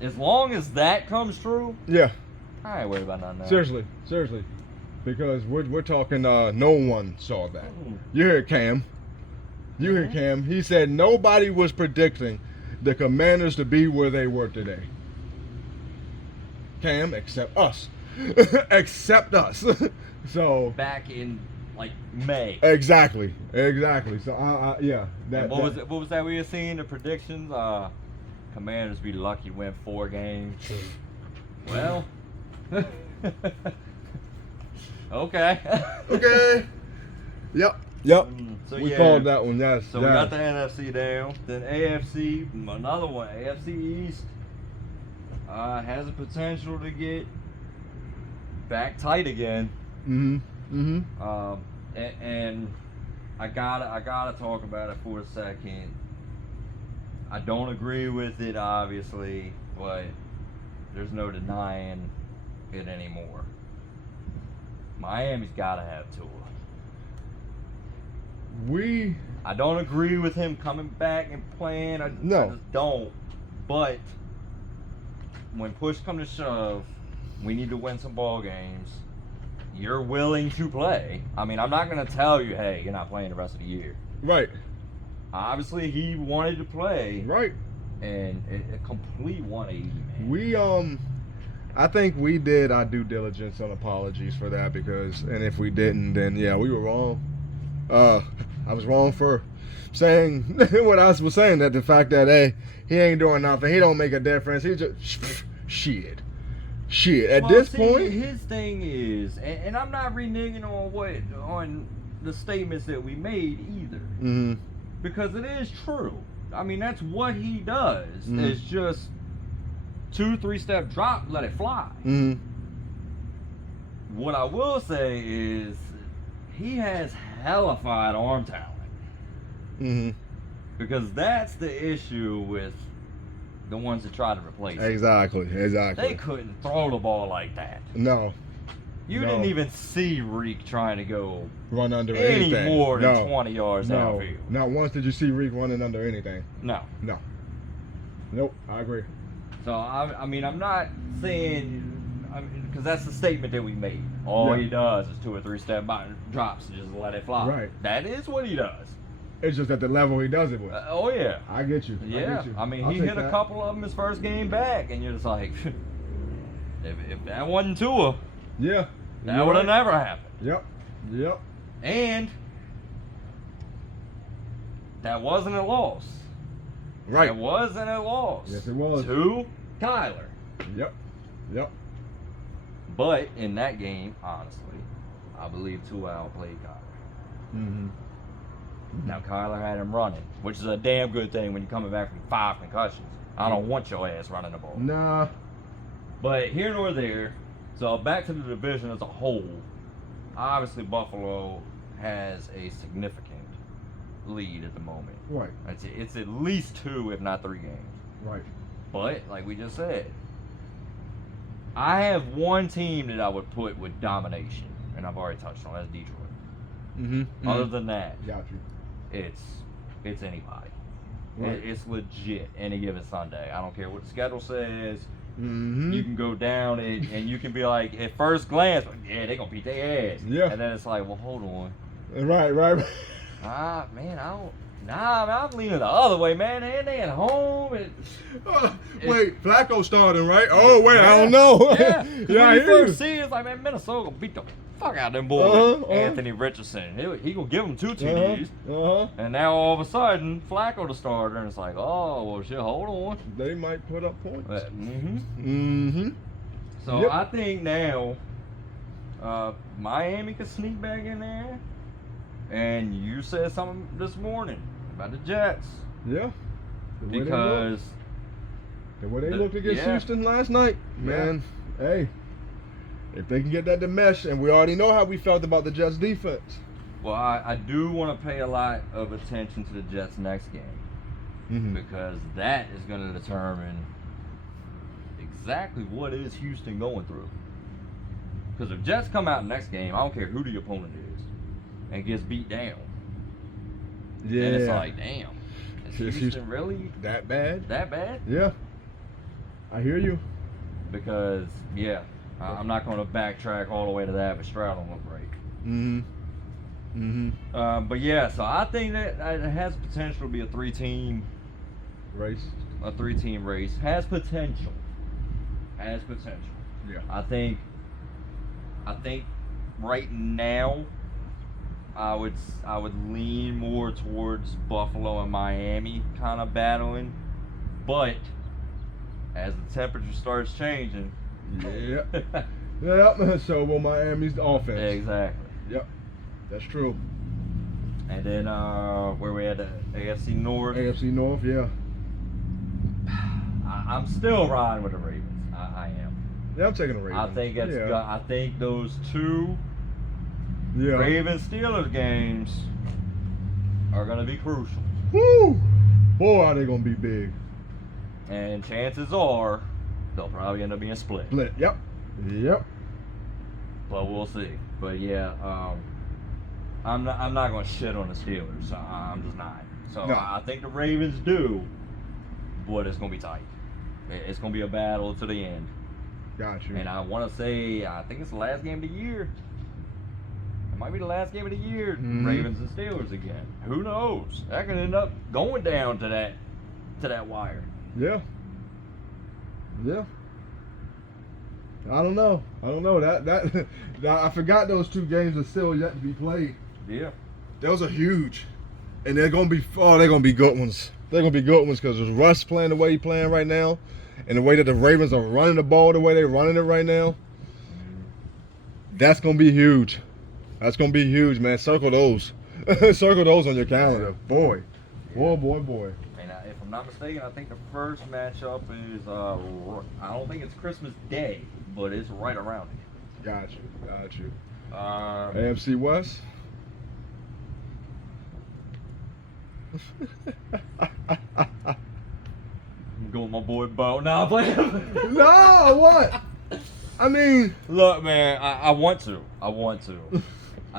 As long as that comes true, Yeah. I ain't worried about nothing else. Seriously. Because we're talking. No one saw that. Mm. You hear Cam. You hear Mhm. Cam. He said nobody was predicting the Commanders to be where they were today. Cam, except us. Except us. So Back in like May. exactly. So yeah. And what was that we were seeing? The predictions? Commanders be lucky to win 4 games. Well, okay. Okay. Yep. So We yeah. called that one. Yes. So we got the NFC down. Then AFC, another one. AFC East has the potential to get back tight again. And I gotta talk about it for a second. I don't agree with it, obviously, but there's no denying it anymore. Miami's gotta have Tua. I don't agree with him coming back and playing. I just don't. But when push comes to shove, we need to win some ball games. You're willing to play. I mean, I'm not going to tell you, hey, you're not playing the rest of the year. Right. Obviously, he wanted to play. Right. And a complete 180, man. I think we did our due diligence on apologies for that and if we didn't, then yeah, we were wrong. I was wrong for saying what I was saying, that the fact that, hey, he ain't doing nothing, he don't make a difference, he just shit. At this point, his thing is, and I'm not reneging on the statements that we made either, because it is true. I mean, that's what he does. It's just 2-3 step drop, let it fly. What I will say is he has hellified arm talent. Because that's the issue with the ones that try to replace him. Exactly. They couldn't throw the ball like that. No. You didn't even see Reek trying to go run under any anything. more than 20 yards downfield. Not once did you see Reek running under anything. No. Nope, I agree. So, I mean, I'm not saying, because that's the statement that we made. All he does is 2 or 3 step drops and just let it fly. Right. That is what he does. It's just at the level he does it with. Oh, yeah. I get you. Yeah. I mean, he hit a couple of them his first game back, and you're just like, if that wasn't Tua, yeah, that would have never happened. Yep. And that wasn't a loss. Right. It wasn't a loss. Yes, it was. To Kyler. Yep. But in that game, honestly, I believe Tua outplayed Kyler. Now Kyler had him running, which is a damn good thing when you're coming back from 5 concussions. I don't want your ass running the ball. Nah. But here nor there, so back to the division as a whole, obviously Buffalo has a significant lead at the moment. Right. It's at least 2, if not 3 games. Right. But like we just said, I have one team that I would put with domination, and I've already touched on. That's Detroit. Mm-hmm. Other than that, Got you. it's anybody. Right. It's legit any given Sunday. I don't care what the schedule says. Mm-hmm. You can go down and you can be like, at first glance, yeah, they're gonna beat their ass. Yeah. And then it's like, well, hold on. Right. Man, I'm leaning the other way, man. They at home. Wait, Flacco starting, right? Oh, wait, I don't know. Yeah. Yeah, When I you hear first you. see it, it's like, man, Minnesota gonna beat the fuck out of them boys. Uh-huh. Anthony Richardson. He gonna give them 2 TDs. Uh-huh. And now all of a sudden, Flacco the starter, and it's like, oh, well, shit, hold on. They might put up points. Mm-hmm. So Yep. I think now Miami could sneak back in there. And you said something this morning about the Jets. Yeah. Because The way they looked against yeah. Houston last night, man. Hey, if they can get that to mesh, and we already know how we felt about the Jets defense. Well, I do want to pay a lot of attention to the Jets' next game. Mm-hmm. Because that is going to determine exactly what is Houston going through. Because if Jets come out next game, I don't care who the opponent is, and gets beat down. Yeah. And it's like, damn, is Is Houston really that bad? that bad? Yeah. I hear you. Because, yeah, I'm not going to backtrack all the way to that, but Stroud don't look great. Mm-hmm. Mm-hmm. But yeah, so I think that it has potential to be a 3-team Race. race. Has potential. Yeah. I think right now I would lean more towards Buffalo and Miami kind of battling, but as the temperature starts changing, Yeah. Yep. So will Miami's offense. exactly. Yep. That's true. And then where we at, the AFC North. AFC North. Yeah. I'm still riding with the Ravens. I am. Yeah, I'm taking the Ravens. I think it's. Yeah. I think those 2 Yeah. Ravens Steelers games are gonna be crucial, Woo! Boy, are they gonna be big. and chances are they'll probably end up being split. Split. Yep. Yep. But we'll see. But yeah, I'm not gonna shit on the Steelers. I'm just not. So No. I think the Ravens do, but it's gonna be tight. It's gonna be a battle to the end. Got you. And I want to say, I think it's the last game of the year. It might be the last game of the year. Mhm. Ravens and Steelers again. Who knows? That could end up going down to that wire. Yeah. Yeah. I don't know. That I forgot those 2 games are still yet to be played. Yeah. Those are huge, and they're gonna be good ones. They're gonna be good ones because Russ playing the way he's playing right now, and the way that the Ravens are running the ball the way they're running it right now. That's gonna be huge. That's gonna be huge, man. Circle those. Circle those on your calendar, boy. Boy. And if I'm not mistaken, I think the first matchup is I don't think it's Christmas Day, but it's right around it. Got you. Um, AFC West. I'm going with my boy Bo. Nah, I'm playing. No, what? I mean, Look, man, I want to. I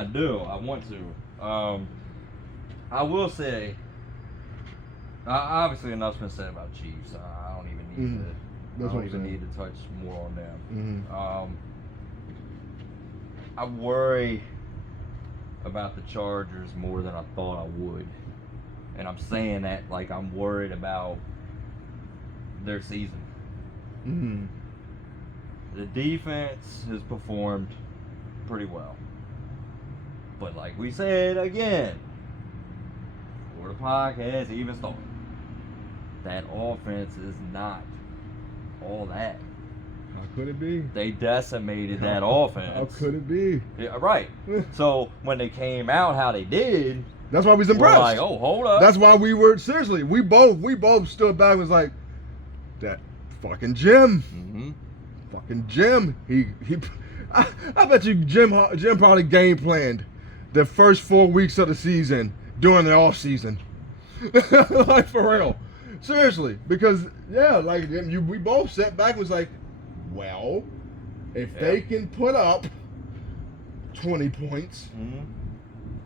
do. I want to. I will say, obviously enough's been said about Chiefs. I don't even need Mhm. to. That's I what don't I'm even saying. need to touch more on them. Mhm. I worry about the Chargers more than I thought I would, and I'm saying that like I'm worried about their season. Mhm. The defense has performed pretty well. But like we said again, before the podcast even started, that offense is not all that. How could it be? They decimated that offense. How could it be? Yeah, right. So when they came out how they did, That's why we was we're impressed. like, oh, hold up. That's why we were seriously. We both stood back and was like, that fucking Jim. Mm-hmm. Fucking Jim. I bet you Jim probably game planned the first 4 weeks of the season during the off season. Like, for real. Seriously. Because, yeah, like, we both sat back and was like, well, if they can put up 20 points,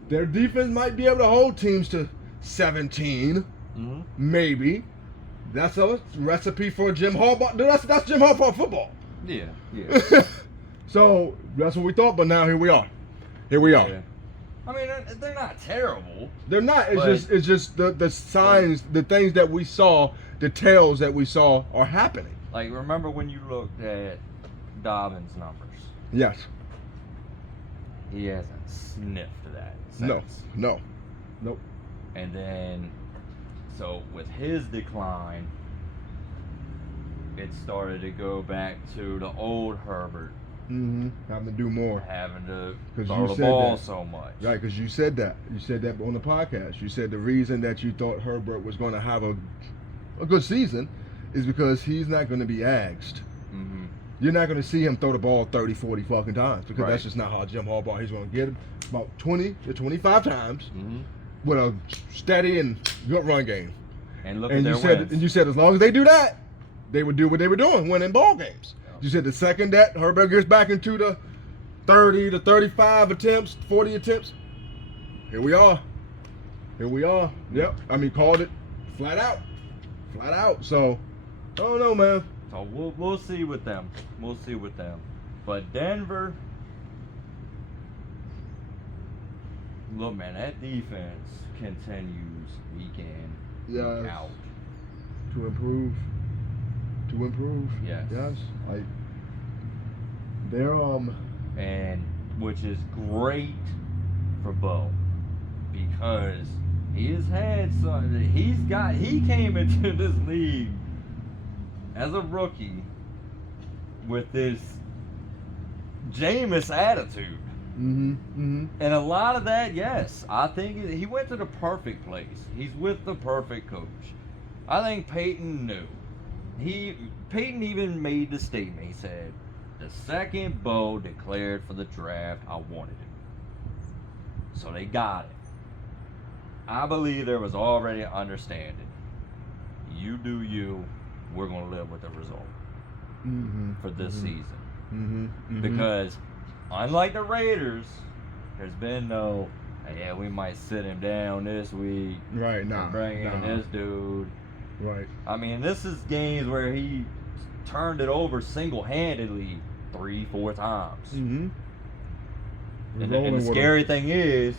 their defense might be able to hold teams to 17, maybe. That's a recipe for Jim Harbaugh. Dude, that's Jim Harbaugh football. Yeah. So that's what we thought, but now here we are. Yeah. I mean, they're not terrible. They're not. It's just the signs, the things that we saw, the tales that we saw are happening. Like, remember when you looked at Dobbins' numbers? Yes. He hasn't sniffed that No. since. No. Nope. And then, so with his decline, it started to go back to the old Herbert Having to do more. having to 'Cause throw you the said ball that. so much. Right, because you said that. You said that on the podcast. You said the reason that you thought Herbert was going to have a good season is because he's not going to be axed. Mm-hmm. You're not going to see him throw the ball 30, 40 fucking times because Right. that's just not how Jim Harbaugh. He's going to get him about 20 to 25 times Mm-hmm. with a steady and good run game. And look And at you their said, wins. and you said as long as they do that, they would do what they were doing, winning ball games. You said the second that Herbert gets back into the 30 to 35 attempts, 40 attempts, here we are. Yep. I mean, called it flat out. So, I don't know, man. So we'll see with them. But Denver, look, man, that defense continues week in, week Yes. out. To improve. Yes. Yes. Like they're And which is great for Bo because he has had some. He came into this league as a rookie with this Jameis attitude. And a lot of that, yes, I think he went to the perfect place. He's with the perfect coach. I think Peyton knew. Peyton even made the statement. He said, "The second Bo declared for the draft, I wanted him." So they got it. I believe there was already an understanding. You do you. We're gonna live with the result for this season. Because unlike the Raiders, there's been no, yeah, we might sit him down this week. Right, nah. Bring in this dude. Right. I mean, this is games where he turned it over single-handedly 3-4 times. And the scary thing is,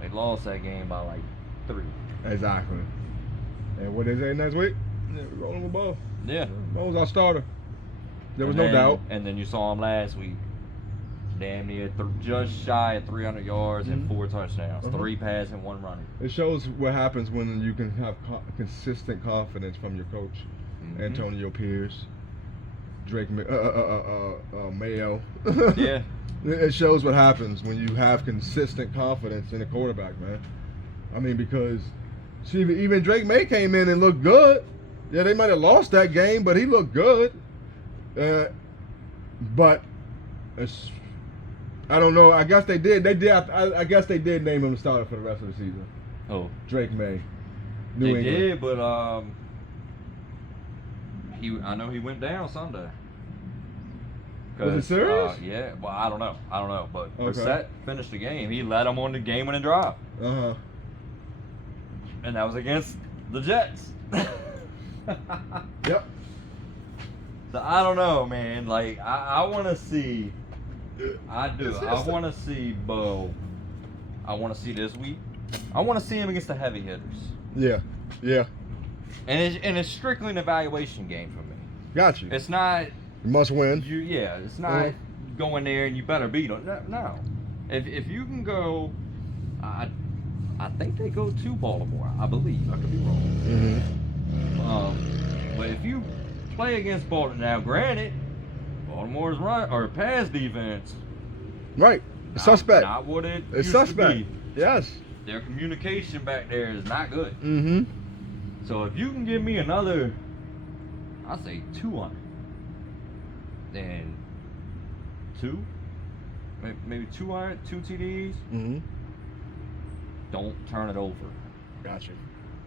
they lost that game by like 3. Exactly. And what they say next week? Yeah, we're rolling with Bo. Yeah. Bo was our starter. There was And no doubt. And then you saw him last week. Damn near just shy of 300 yards and 4 touchdowns. 3 passing, 1 running. It shows what happens when you can have consistent confidence from your coach, Antonio Pierce, Drake Mayo. Yeah. It shows what happens when you have consistent confidence in a quarterback, man. I mean, because see, even Drake May came in and looked good. Yeah, they might have lost that game, but he looked good. But I don't know. I guess they did. I guess they did name him the starter for the rest of the season. Oh. Drake May. They New England. did, but I know he went down Sunday. Was it serious? Yeah. Well, I don't know. But Okay. Brissett finished the game. He led them on the game-winning drive, Uh-huh. and that was against the Jets. Yep. So I don't know, man. Like I want to see. I do. I want to see Bo. I want to see this week. I want to see him against the heavy hitters. Yeah. Yeah. And it's strictly an evaluation game for me. Got you. It's not. You must win. It's not going there and you better beat them. No. If you can go, I think they go to Baltimore. I believe. I could be wrong. But if you play against Baltimore, now granted, Baltimore's run or pass defense, Right. Suspect. Not what it It's used suspect. to be. Yes. Their communication back there is not good. So if you can give me another, I'll say 200, then 2, maybe 200, 2 TDs. don't turn it over. Gotcha.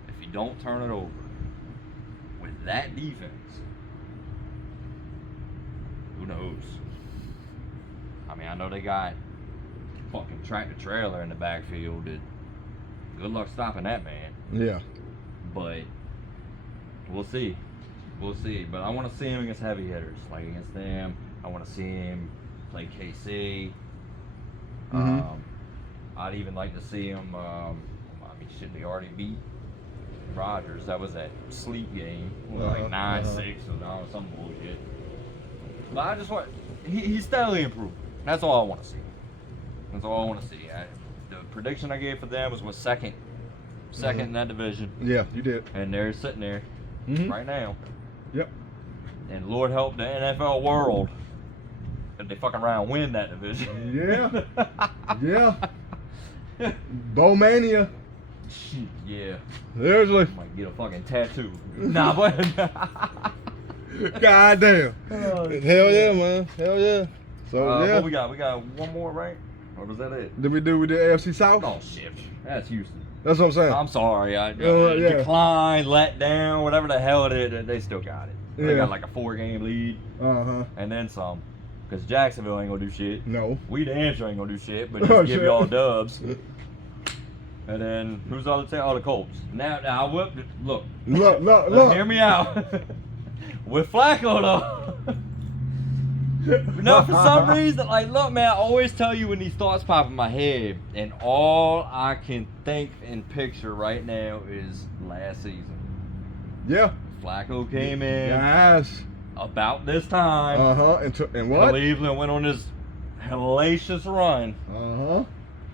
If you don't turn it over with that defense, who knows? I mean, I know they got fucking tractor trailer in the backfield. Good luck stopping that man. Yeah. But we'll see. We'll see. But I want to see him against heavy hitters, like against them. I want to see him play KC. I'd even like to see him. I mean, shit, they already beat Rodgers. That was that sleep game, like 9-6 or some bullshit. But I just want he's steadily improving. That's all I want to see. That's all I want to see. The prediction I gave for them was second in that division. Yeah, you did. And they're sitting there right now. Yep. And Lord help the NFL world if they fucking around win that division. Yeah. Yeah. Bowmania. Yeah. Seriously. Might get a fucking tattoo. Nah, but God damn. Hell yeah, man. Hell yeah. So yeah. What we got? We got one more, right? Or was that it? Did we do with the AFC South? Oh shit. That's Houston. That's what I'm saying. I'm sorry. I yeah. declined, let down, whatever the hell it is. They still got it. They got like a 4-game lead. And then some. Because Jacksonville ain't gonna do shit. No. We damn sure ain't gonna do shit, but just give y'all dubs. And then who's the other team? Oh, the Colts. Now I whipped it. Look. Hear me out. With Flacco though. No, for some reason, like, look, man, I always tell you when these thoughts pop in my head, and all I can think and picture right now is last season. Yeah. Flacco came in. Yes. About this time. And what? Cleveland went on this hellacious run.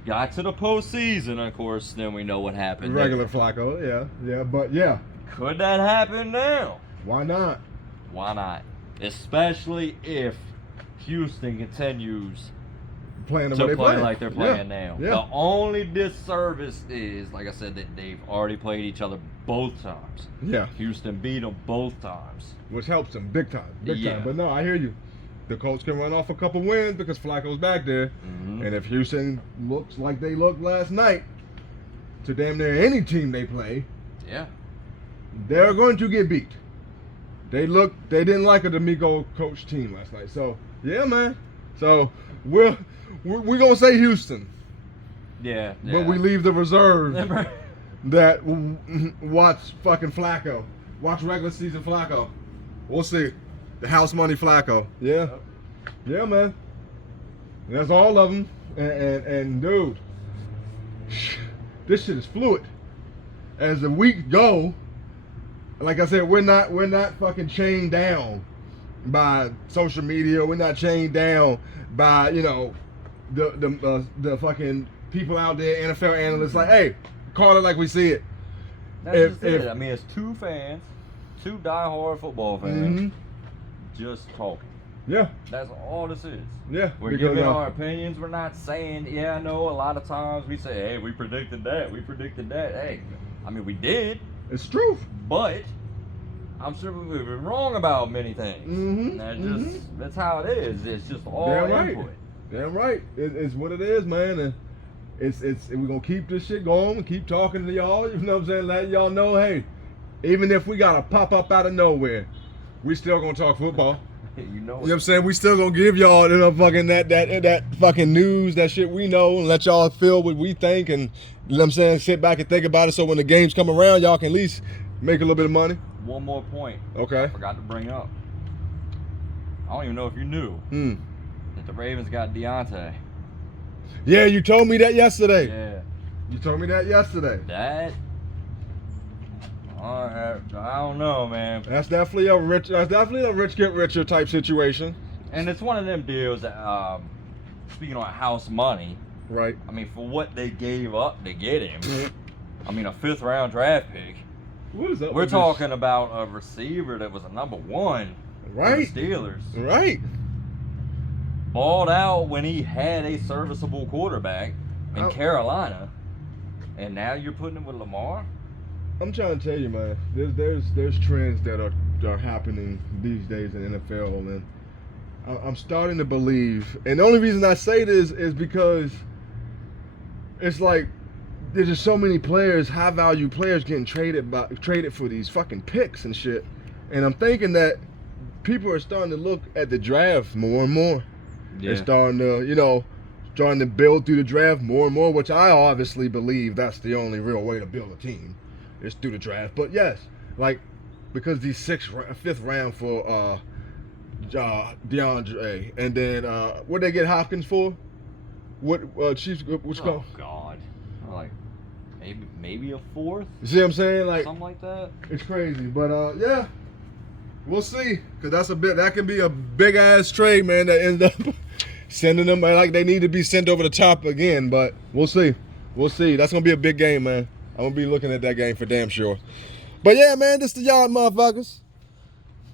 Got to the postseason, of course. Then we know what happened. Regular Flacco, yeah, but yeah. Could that happen now? Why not? Why not? Especially if Houston continues playing the to way they play play like they're playing now. Yeah. The only disservice is, like I said, that they've already played each other both times. Yeah. Houston beat them both times. Which helps them big time. Big Yeah. time. But no, I hear you. The Colts can run off a couple wins because Flacco's back there. And if Houston looks like they looked last night to damn near any team they play, yeah, they're going to get beat. They didn't like a D'Amico coach team last night. So, yeah, man. So, we're going to say Houston. Yeah. But we leave the reserve that watch fucking Flacco. Watch regular season Flacco. We'll see. The house money Flacco. Yeah. Yeah, man. That's all of them. And dude, this shit is fluid. As the weeks go, like I said, we're not fucking chained down by social media. We're not chained down by, the fucking people out there, NFL analysts, like, hey, call it like we see it. That's just it. I mean, it's two fans, two diehard football fans, just talking. Yeah. That's all this is. Yeah. We're giving our opinions. We're not saying, yeah, I know a lot of times we say, hey, we predicted that. We predicted that. Hey, I mean, we did. It's truth. But I'm sure we've been wrong about many things. That's how it is. It's just all input. Damn right. It's what it is, man. And we're gonna keep this shit going and keep talking to y'all. You know what I'm saying? Let y'all know, hey, even if we gotta pop up out of nowhere, we still gonna talk football. You know what I'm saying? We still gonna give y'all fucking that fucking news, that shit we know, and let y'all feel what we think, and you know what I'm saying, sit back and think about it, so when the games come around, y'all can at least make a little bit of money. One more point. Okay. I forgot to bring up. I don't even know if you knew that the Ravens got Deontay. Yeah, you told me that yesterday. Yeah. You told me that yesterday. That. I don't know, man. That's definitely a rich get richer type situation. And it's one of them deals that, speaking on house money, right? I mean, for what they gave up to get him, I mean, a 5th round draft pick. What is that? We're talking about a receiver that was a number 1 right? For the Steelers. Right. Balled out when he had a serviceable quarterback in Carolina, and now you're putting him with Lamar. I'm trying to tell you, man. There's trends that are happening these days in NFL, and I'm starting to believe. And the only reason I say this is because it's like there's just so many players, high value players, getting traded for these fucking picks and shit. And I'm thinking that people are starting to look at the draft more and more. Yeah. They're starting to, starting to build through the draft more and more, which I obviously believe that's the only real way to build a team, is through the draft. But yes, like, because these fifth round for DeAndre, and then what they get Hopkins for? What Chiefs? What's Oh God, like maybe a fourth. You see what I'm saying? Like something like that. It's crazy, but yeah, we'll see. Cause that can be a big ass trade, man. That ends up sending them like they need to be sent over the top again. But we'll see. We'll see. That's gonna be a big game, man. I'm gonna be looking at that game for damn sure. But yeah, man, this the y'all motherfuckers.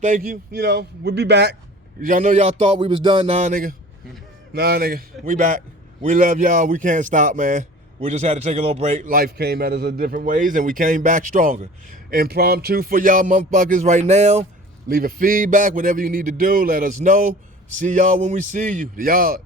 Thank you. We'll be back. Y'all know y'all thought we was done. Nah, nigga. We back. We love y'all. We can't stop, man. We just had to take a little break. Life came at us in different ways, and we came back stronger. Impromptu for y'all motherfuckers right now. Leave a feedback, whatever you need to do. Let us know. See y'all when we see you. Y'all.